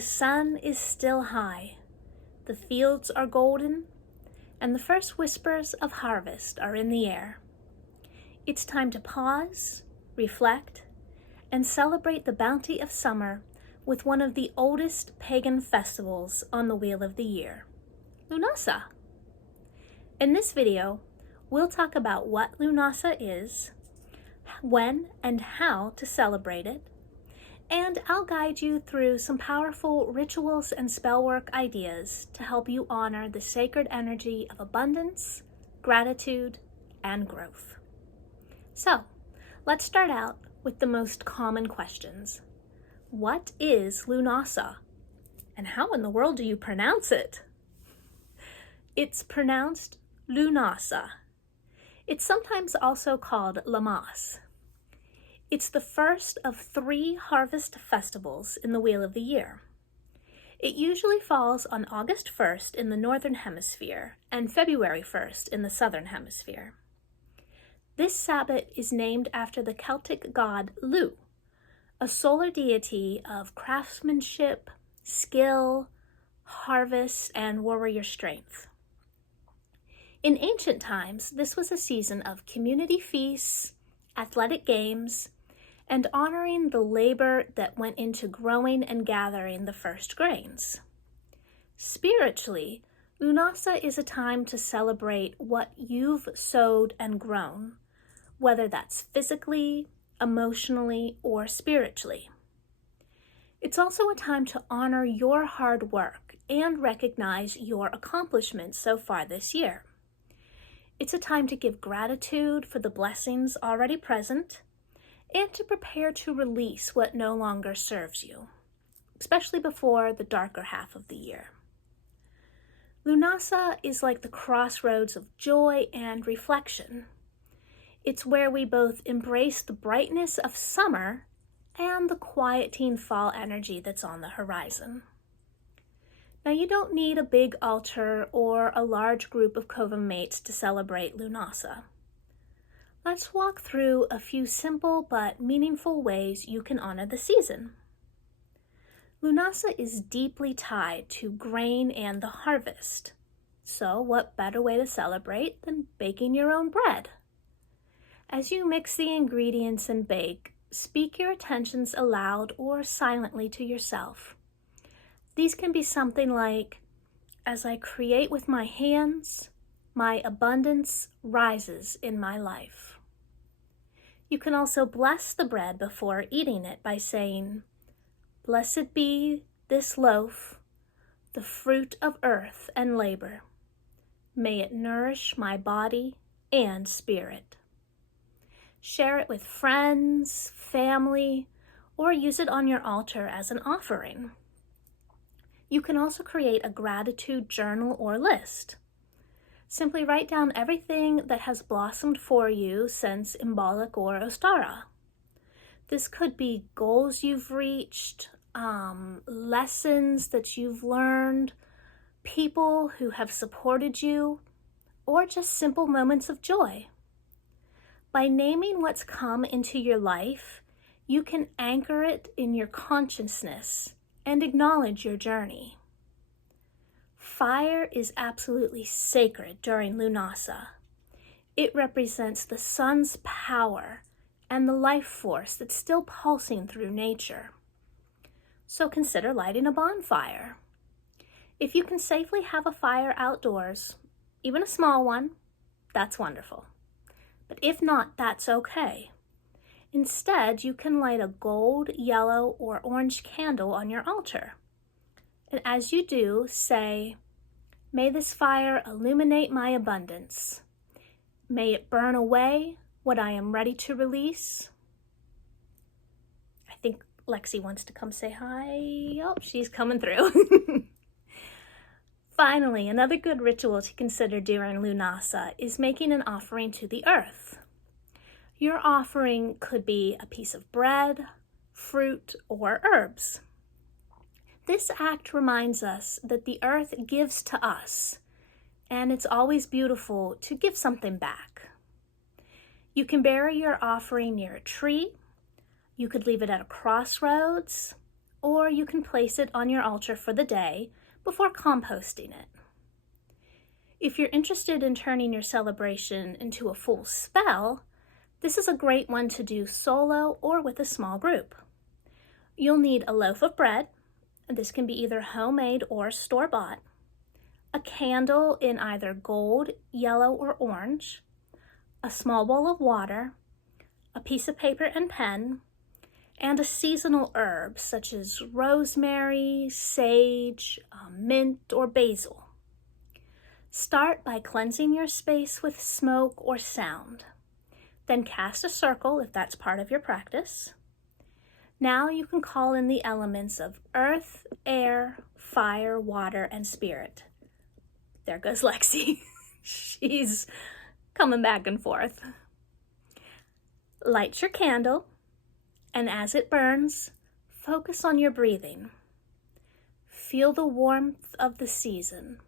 The sun is still high, the fields are golden, and the first whispers of harvest are in the air. It's time to pause, reflect, and celebrate the bounty of summer with one of the oldest pagan festivals on the wheel of the year, Lughnasadh. In this video, we'll talk about what Lughnasadh is, when and how to celebrate it, and I'll guide you through some powerful rituals and spellwork ideas to help you honor the sacred energy of abundance, gratitude, and growth. So, let's start out with the most common questions. What is Lughnasadh? And how in the world do you pronounce it? It's pronounced Lughnasadh. It's sometimes also called Lammas. It's the first of 3 harvest festivals in the Wheel of the Year. It usually falls on August 1st in the Northern Hemisphere and February 1st in the Southern Hemisphere. This sabbat is named after the Celtic god Lugh, a solar deity of craftsmanship, skill, harvest, and warrior strength. In ancient times, this was a season of community feasts, athletic games, and honoring the labor that went into growing and gathering the first grains. Spiritually, Lughnasadh is a time to celebrate what you've sowed and grown, whether that's physically, emotionally, or spiritually. It's also a time to honor your hard work and recognize your accomplishments so far this year. It's a time to give gratitude for the blessings already present and to prepare to release what no longer serves you, especially before the darker half of the year. Lughnasadh is like the crossroads of joy and reflection. It's where we both embrace the brightness of summer and the quieting fall energy that's on the horizon. Now, you don't need a big altar or a large group of coven mates to celebrate Lughnasadh. Let's walk through a few simple but meaningful ways you can honor the season. Lughnasadh is deeply tied to grain and the harvest. So what better way to celebrate than baking your own bread? As you mix the ingredients and bake, speak your intentions aloud or silently to yourself. These can be something like, as I create with my hands, my abundance rises in my life. You can also bless the bread before eating it by saying, "Blessed be this loaf, the fruit of earth and labor. May it nourish my body and spirit." Share it with friends, family, or use it on your altar as an offering. You can also create a gratitude journal or list. Simply write down everything that has blossomed for you since Imbolc or Ostara. This could be goals you've reached, lessons that you've learned, people who have supported you, or just simple moments of joy. By naming what's come into your life, you can anchor it in your consciousness and acknowledge your journey. Fire is absolutely sacred during Lughnasadh. It represents the sun's power and the life force that's still pulsing through nature. So consider lighting a bonfire. If you can safely have a fire outdoors, even a small one, that's wonderful. But if not, that's okay. Instead, you can light a gold, yellow, or orange candle on your altar. And as you do, say, "May this fire illuminate my abundance. May it burn away what I am ready to release." I think Lexi wants to come say hi. Oh, she's coming through. Finally, another good ritual to consider during Lughnasadh is making an offering to the earth. Your offering could be a piece of bread, fruit, or herbs. This act reminds us that the earth gives to us, and it's always beautiful to give something back. You can bury your offering near a tree, you could leave it at a crossroads, or you can place it on your altar for the day before composting it. If you're interested in turning your celebration into a full spell, this is a great one to do solo or with a small group. You'll need a loaf of bread. This can be either homemade or store-bought. A candle in either gold, yellow, or orange. A small bowl of water. A piece of paper and pen. And a seasonal herb such as rosemary, sage, mint, or basil. Start by cleansing your space with smoke or sound. Then cast a circle if that's part of your practice. Now you can call in the elements of earth, air, fire, water, and spirit. There goes Lexi. She's coming back and forth. Light your candle, and as it burns, focus on your breathing. Feel the warmth of the season.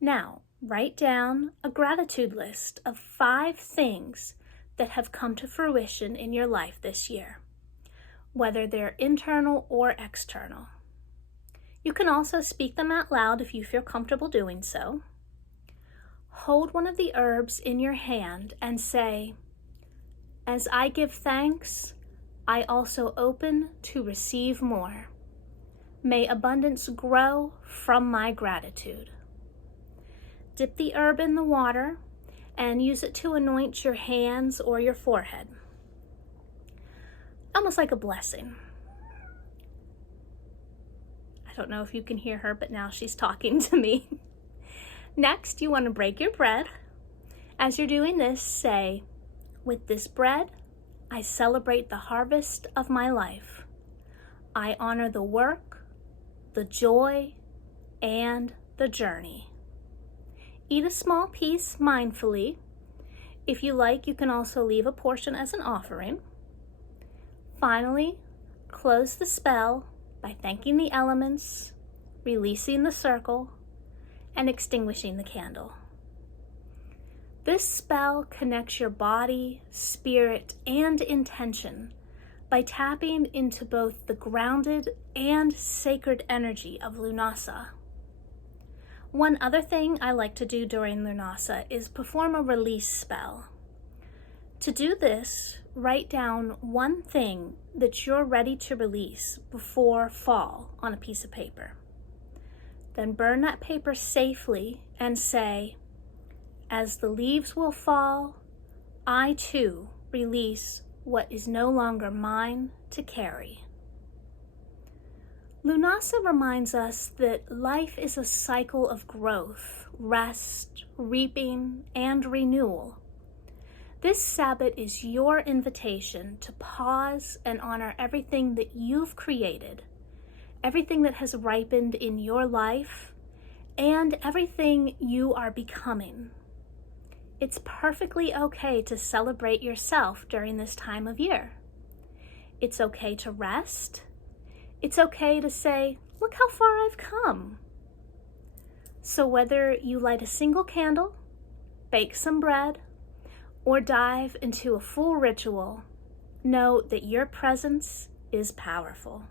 Now, write down a gratitude list of 5 things that have come to fruition in your life this year, whether they're internal or external. You can also speak them out loud if you feel comfortable doing so. Hold one of the herbs in your hand and say, "As I give thanks, I also open to receive more. May abundance grow from my gratitude." Dip the herb in the water and use it to anoint your hands or your forehead. Almost like a blessing. I don't know if you can hear her, but now she's talking to me. Next, you want to break your bread. As you're doing this, say, "With this bread, I celebrate the harvest of my life. I honor the work, the joy, and the journey." Eat a small piece mindfully. If you like, you can also leave a portion as an offering. Finally, close the spell by thanking the elements, releasing the circle, and extinguishing the candle. This spell connects your body, spirit, and intention by tapping into both the grounded and sacred energy of Lughnasadh. One other thing I like to do during Lughnasadh is perform a release spell. To do this, write down one thing that you're ready to release before fall on a piece of paper. Then burn that paper safely and say, "As the leaves will fall, I too release what is no longer mine to carry." Lughnasadh reminds us that life is a cycle of growth, rest, reaping, and renewal. This Sabbath is your invitation to pause and honor everything that you've created, everything that has ripened in your life, and everything you are becoming. It's perfectly okay to celebrate yourself during this time of year. It's okay to rest. It's okay to say, "Look how far I've come." So whether you light a single candle, bake some bread, or dive into a full ritual, know that your presence is powerful.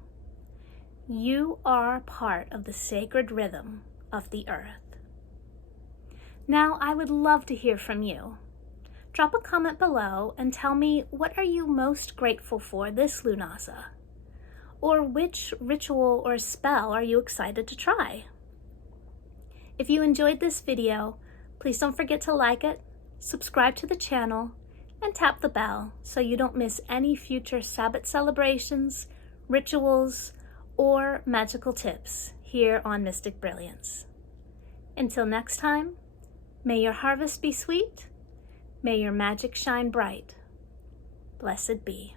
You are part of the sacred rhythm of the earth. Now, I would love to hear from you. Drop a comment below and tell me, what are you most grateful for this Lughnasadh? Or which ritual or spell are you excited to try? If you enjoyed this video, please don't forget to like it, subscribe to the channel, and tap the bell so you don't miss any future Sabbath celebrations, rituals, or magical tips here on Mystic Brilliance. Until next time, may your harvest be sweet, may your magic shine bright. Blessed be.